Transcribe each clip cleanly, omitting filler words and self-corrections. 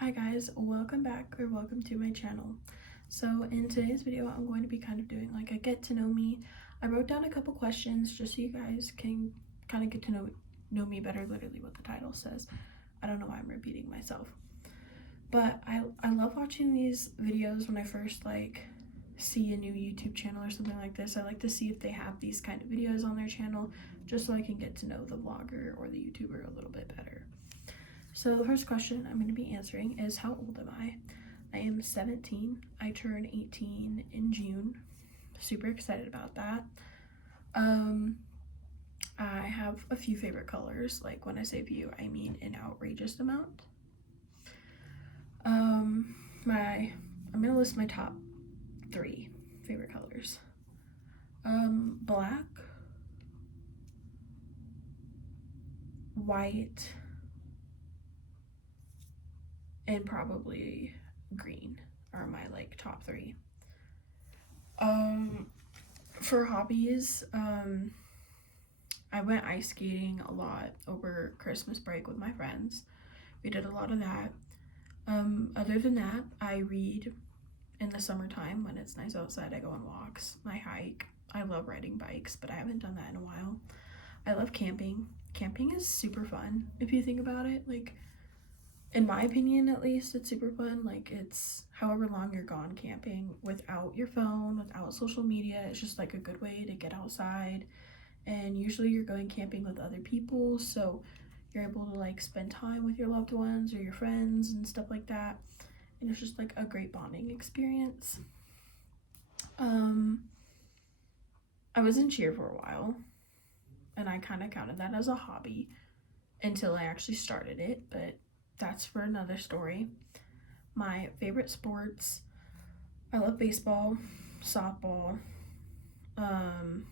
Hi guys, welcome back or welcome to my channel. So in today's video, I'm going to be kind of doing like a get to know me. I wrote down a couple questions just so you guys can kind of get to know me better, literally what the title says. I don't know why I'm repeating myself. But I love watching these videos when I first see a new YouTube channel or something like this. I like to see if they have these kind of videos on their channel just so I can get to know the vlogger or the YouTuber a little bit better. So the first question I'm going to be answering is, how old am I? I am 17. I turn 18 in June. Super excited about that. I have a few favorite colors. Like when I say few, I mean an outrageous amount. I'm going to list my top 3 favorite colors. Black, white, and probably green are my top 3. For hobbies, I went ice skating a lot over Christmas break with my friends. We did a lot of that. Other than that, I read in the summertime when it's nice outside. I go on walks, I hike. I love riding bikes, but I haven't done that in a while. I love camping. Camping is super fun if you think about it. In my opinion, at least, it's super fun. It's however long you're gone camping without your phone, without social media. It's just a good way to get outside. And usually you're going camping with other people, so you're able to spend time with your loved ones or your friends and stuff like that. And it's just a great bonding experience. I was in cheer for a while, and I kind of counted that as a hobby until I actually started it, but that's for another story. My favorite sports, I love baseball, softball, and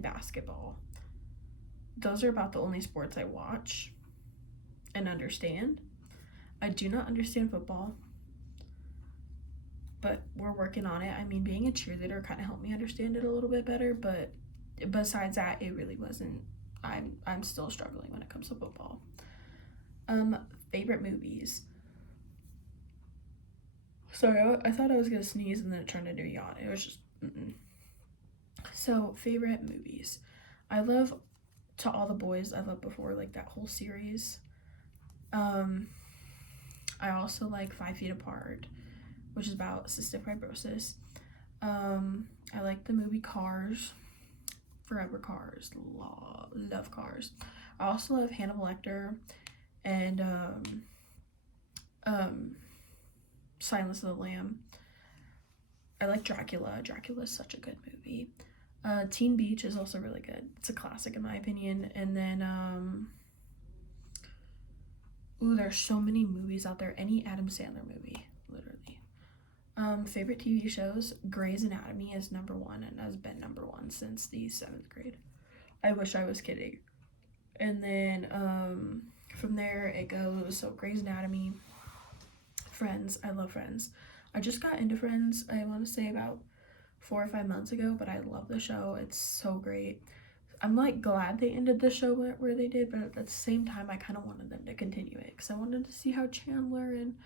basketball. Those are about the only sports I watch and understand. I do not understand football, but we're working on it. I mean, being a cheerleader kind of helped me understand it a little bit better, but besides that, it really wasn't. I'm still struggling when it comes to football. Favorite movies. Sorry, I thought I was gonna sneeze and then it turned into a yawn. It was just. So, favorite movies. I love To All the Boys. I loved before, that whole series. I also like 5 Feet Apart, which is about cystic fibrosis. I like the movie Cars. Forever Cars. Love Cars. I also love Hannibal Lecter and Silence of the Lamb. I like Dracula. Dracula is such a good movie. Teen Beach is also really good. It's a classic in my opinion. And then there's so many movies out there. Any Adam Sandler movie, literally. Favorite TV shows, Grey's Anatomy is number 1 and has been number 1 since the 7th grade. I wish I was kidding. And then from there it goes, so Grey's Anatomy, Friends. I love Friends. I just got into Friends, I want to say about 4 or 5 months ago, but I love the show. It's so great. I'm glad they ended the show where they did, but at the same time I kind of wanted them to continue it because I wanted to see how Chandler and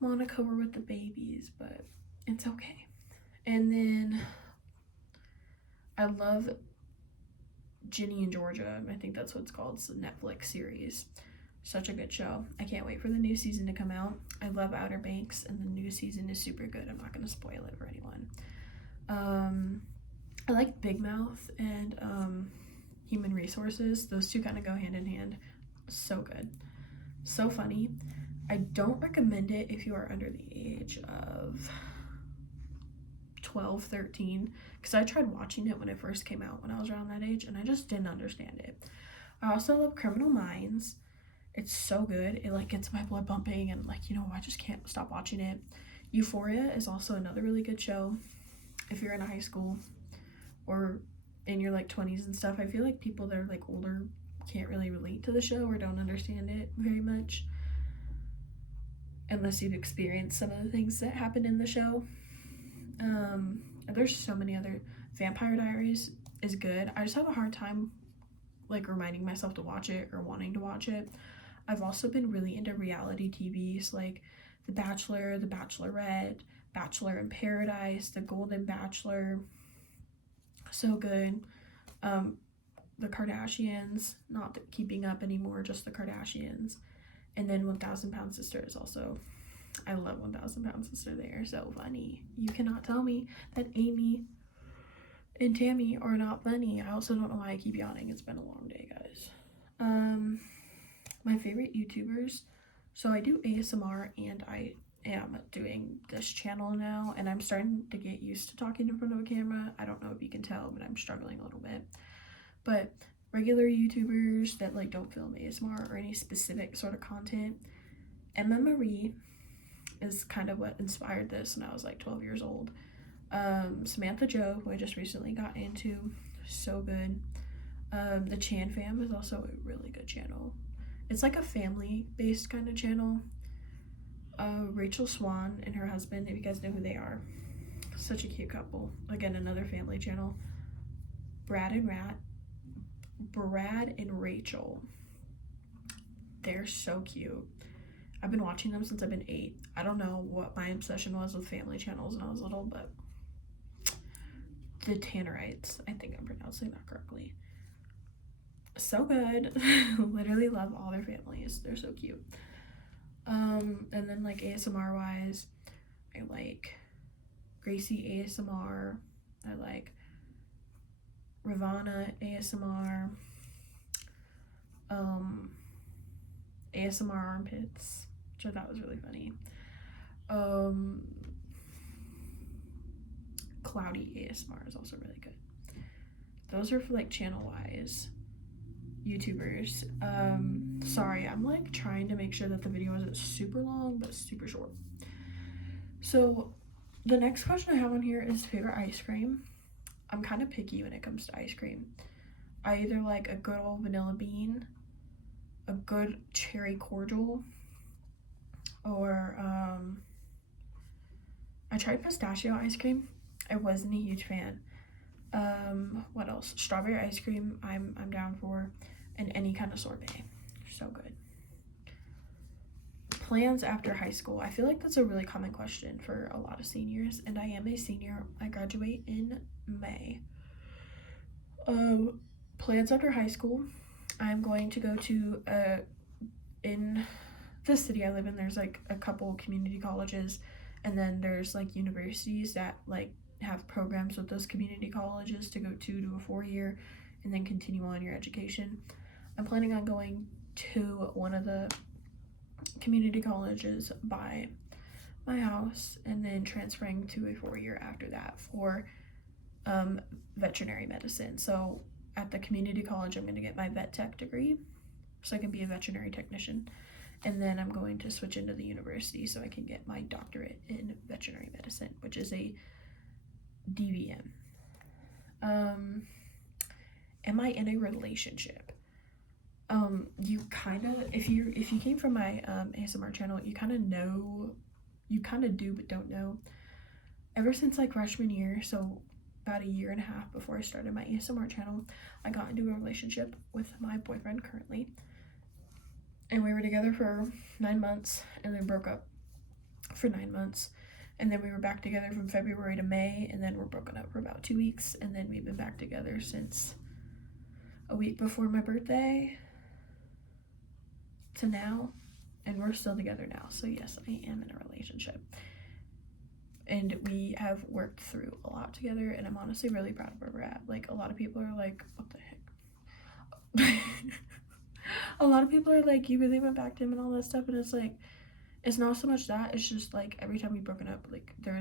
Monica were with the babies, but it's okay. And then I love Ginny and Georgia. I think that's what it's called. It's a Netflix series. Such a good show. I can't wait for the new season to come out. I love Outer Banks, and the new season is super good. I'm not going to spoil it for anyone. I like Big Mouth and Human Resources. Those two kind of go hand in hand. So good. So funny. I don't recommend it if you are under the age of 12, 13, because I tried watching it when it first came out when I was around that age, and I just didn't understand it. I also love Criminal Minds. It's so good. It gets my blood pumping, and I just can't stop watching it. Euphoria is also another really good show. If you're in high school or in your 20s and stuff, I feel like people that are older can't really relate to the show or don't understand it very much unless you've experienced some of the things that happen in the show. There's so many other. Vampire Diaries is good. I just have a hard time reminding myself to watch it or wanting to watch it. I've also been really into reality TVs like The Bachelor, The Bachelorette, Bachelor in Paradise, The Golden Bachelor. So good. The Kardashians, not the Keeping Up anymore, just the Kardashians. And then 1000 Pound Sister is also, I love 1000 Pound Sister. They are so funny. You cannot tell me that Amy and Tammy are not funny. I also don't know why I keep yawning. It's been a long day, guys. My favorite YouTubers. So I do ASMR and I am doing this channel now, and I'm starting to get used to talking in front of a camera. I don't know if you can tell, but I'm struggling a little bit. But regular YouTubers that like don't film ASMR or any specific sort of content, Emma Marie is kind of what inspired this when I was like 12 years old. Samantha Joe, who I just recently got into, so good. The Chan Fam is also a really good channel. It's like a family-based kind of channel. Rachel Swan and her husband, if you guys know who they are, such a cute couple. Again, another family channel. Brad and Rachel, they're so cute. I've been watching them since I've been 8. I don't know what my obsession was with family channels when I was little, but the Tannerites, I think I'm pronouncing that correctly, so good. Literally love all their families. They're so cute. And then like ASMR wise, I like Gracie ASMR. I like Ravana ASMR. ASMR armpits, which I thought was really funny. Cloudy ASMR is also really good. Those are for like channel wise YouTubers. Sorry, I'm like trying to make sure that the video isn't super long but super short. So the next question I have on here is favorite ice cream. I'm kind of picky when it comes to ice cream. I either like a good old vanilla bean, a good cherry cordial, or I tried pistachio ice cream. I wasn't a huge fan. What else? Strawberry ice cream I'm down for, and any kind of sorbet. So good. Plans after high school. I feel like that's a really common question for a lot of seniors, and I am a senior. I graduate in May. Plans after high school. I'm going to go to in the city I live in, there's like a couple community colleges, and then there's like universities that like have programs with those community colleges to go to a 4-year and then continue on your education. I'm planning on going to one of the community colleges by my house and then transferring to a 4-year after that for veterinary medicine. So at the community college, I'm going to get my vet tech degree so I can be a veterinary technician, and then I'm going to switch into the university so I can get my doctorate in veterinary medicine, which is a DVM. Am I in a relationship? You kind of, if you came from my ASMR channel, you kind of know, you kind of do but don't know. Ever since like freshman year, so about a year and a half before I started my ASMR channel, I got into a relationship with my boyfriend currently, and we were together for 9 months, and then broke up for 9 months, and then we were back together from February to May, and then we're broken up for about 2 weeks, and then we've been back together since a week before my birthday to now, and we're still together now. So yes, I am in a relationship, and we have worked through a lot together, and I'm honestly really proud of where we're at. Like, a lot of people are like, what the heck? A lot of people are like, you really went back to him and all that stuff, and it's like, it's not so much that, it's just like every time we've broken up, like there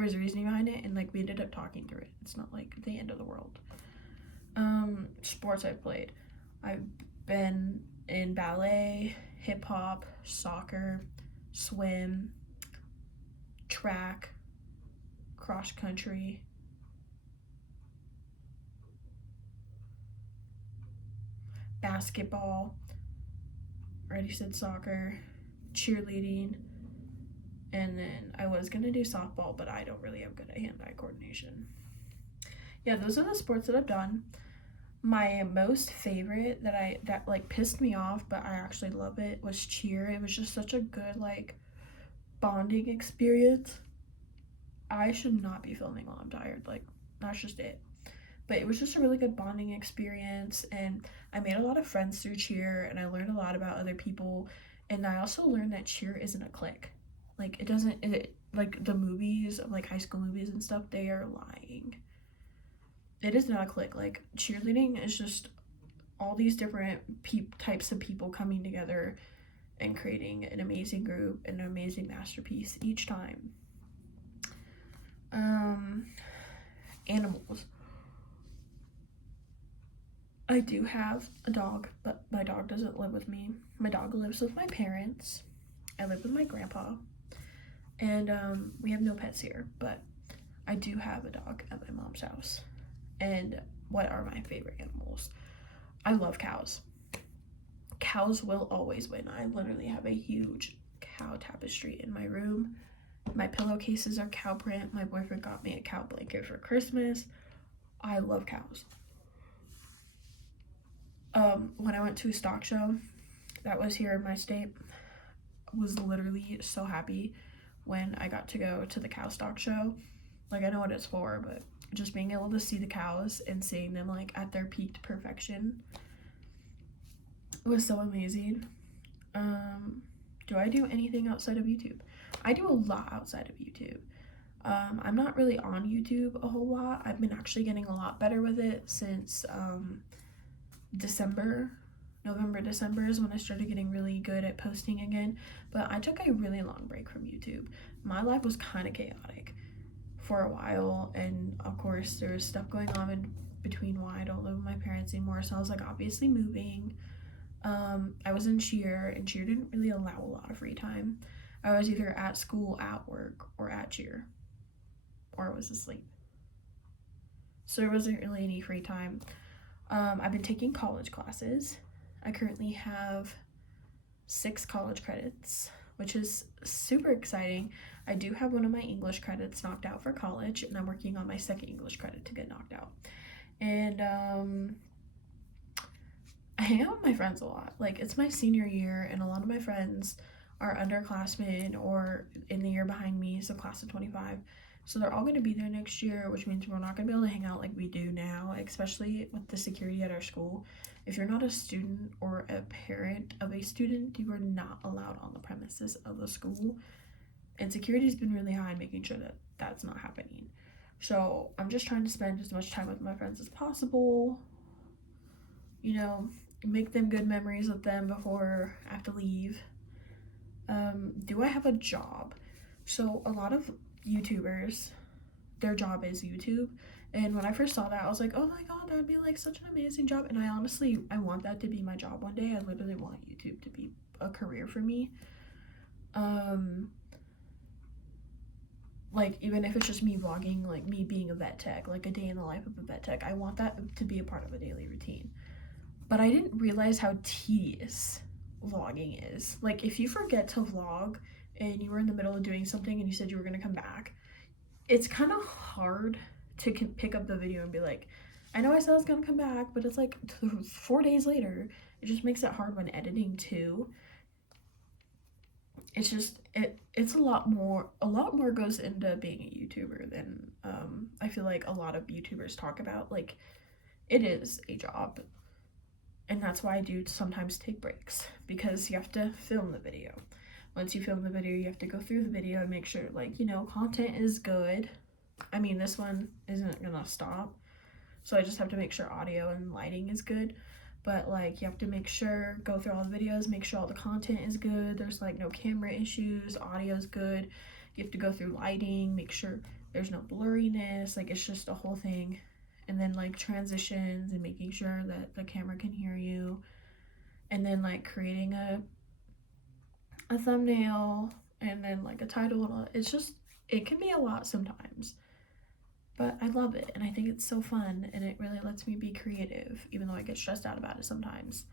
was reasoning behind it, and like we ended up talking through it. It's not like the end of the world. Sports I've played. I've been in ballet, hip hop, soccer, swim, track, cross country, basketball, already said soccer, cheerleading, and then I was gonna do softball, but I don't really have good hand-eye coordination. Yeah, those are the sports that I've done. My most favorite that like pissed me off, but I actually love it, was Cheer. It was just such a good like bonding experience. I should not be filming while I'm tired. Like, that's just it. But it was just a really good bonding experience, and I made a lot of friends through Cheer, and I learned a lot about other people. And I also learned that Cheer isn't a clique. Like, it doesn't, it, like the movies, like high school movies and stuff, they are lying. It is not a clique. Like, cheerleading is just all these different types of people coming together and creating an amazing group and an amazing masterpiece each time. Um, Animals. I do have a dog, but my dog doesn't live with me. My dog lives with my parents. I live with my grandpa, and we have no pets here, but I do have a dog at my mom's house. And what are my favorite animals? I love cows. Cows will always win. I literally have a huge cow tapestry in my room. My pillowcases are cow print. My boyfriend got me a cow blanket for Christmas. I love cows. When I went to a stock show that was here in my state, was literally so happy when I got to go to the cow stock show. Like, I know what it's for, but just being able to see the cows and seeing them like at their peaked perfection was so amazing. Do I do anything outside of YouTube? I do a lot outside of YouTube. I'm not really on YouTube a whole lot. I've been actually getting a lot better with it since December. November, December is when I started getting really good at posting again. But I took a really long break from YouTube. My life was kind of chaotic for a while, and of course there was stuff going on in between why I don't live with my parents anymore. So I was like obviously moving. I was in cheer, and cheer didn't really allow a lot of free time. I was either at school, at work, or at cheer, or I was asleep. So there wasn't really any free time. I've been taking college classes. I currently have 6 college credits, which is super exciting. I do have one of my English credits knocked out for college, and I'm working on my second English credit to get knocked out. And I hang out with my friends a lot. Like, it's my senior year, and a lot of my friends are underclassmen or in the year behind me, so class of 25. So they're all going to be there next year, which means we're not going to be able to hang out like we do now, especially with the security at our school. If you're not a student or a parent of a student, you are not allowed on the premises of the school. And security's been really high, making sure that that's not happening. So I'm just trying to spend as much time with my friends as possible. You know, make them good memories with them before I have to leave. Do I have a job? So a lot of YouTubers, their job is YouTube. And when I first saw that, I was like, oh my god, that would be like such an amazing job. And I want that to be my job one day. I literally want YouTube to be a career for me. Like, even if it's just me vlogging, like me being a vet tech, like a day in the life of a vet tech, I want that to be a part of a daily routine. But I didn't realize how tedious vlogging is. Like, if you forget to vlog and you were in the middle of doing something and you said you were going to come back, it's kind of hard to pick up the video and be like, I know I said I was going to come back, but it's like 4 days later. It just makes it hard when editing too. It's just it's a lot more goes into being a YouTuber than I feel like a lot of YouTubers talk about. Like, it is a job, and that's why I do sometimes take breaks, because you have to film the video. Once you film the video, you have to go through the video and make sure, like, you know, content is good. I mean, this one isn't gonna stop, so I just have to make sure audio and lighting is good. But like, you have to make sure, go through all the videos, make sure all the content is good, there's like no camera issues, audio is good. You have to go through lighting, make sure there's no blurriness. Like, it's just a whole thing. And then like transitions and making sure that the camera can hear you, and then like creating a thumbnail, and then like a title, and all. It's just, it can be a lot sometimes, but I love it, and I think it's so fun, and it really lets me be creative, even though I get stressed out about it sometimes.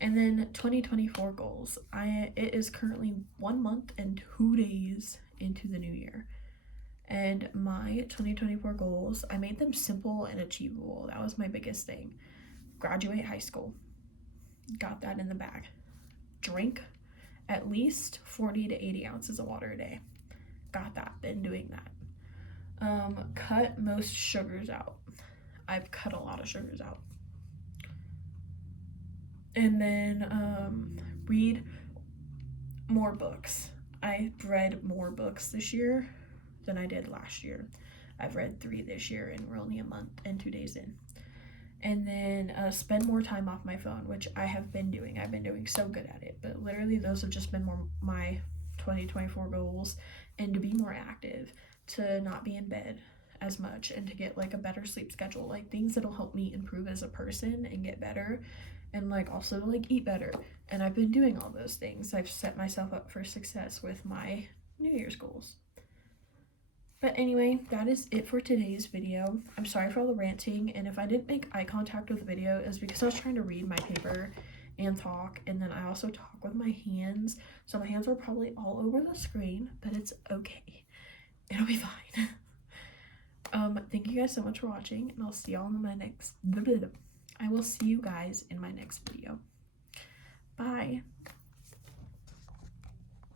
And then 2024 goals. It is currently 1 month and 2 days into the new year. And my 2024 goals, I made them simple and achievable. That was my biggest thing. graduate high school. Got that in the bag. Drink at least 40 to 80 ounces of water a day. Got that. Been doing that. Cut most sugars out. I've cut a lot of sugars out. And then read more books. I've read more books this year than I did last year. I've read 3 this year, and we're only a month and 2 days in. And then spend more time off my phone, which I have been doing. I've been doing so good at it, but literally those have just been more my 2024 goals. And to be more active, to not be in bed as much, and to get like a better sleep schedule, like things that'll help me improve as a person and get better, and like also to like eat better. And I've been doing all those things. I've set myself up for success with my New Year's goals. But anyway, that is it for today's video. I'm sorry for all the ranting, and if I didn't make eye contact with the video, it was because I was trying to read my paper and talk, and then I also talk with my hands, so my hands are probably all over the screen, but it's okay. It'll be fine. Thank you guys so much for watching, and I'll see y'all in my next I will see you guys in my next video. Bye.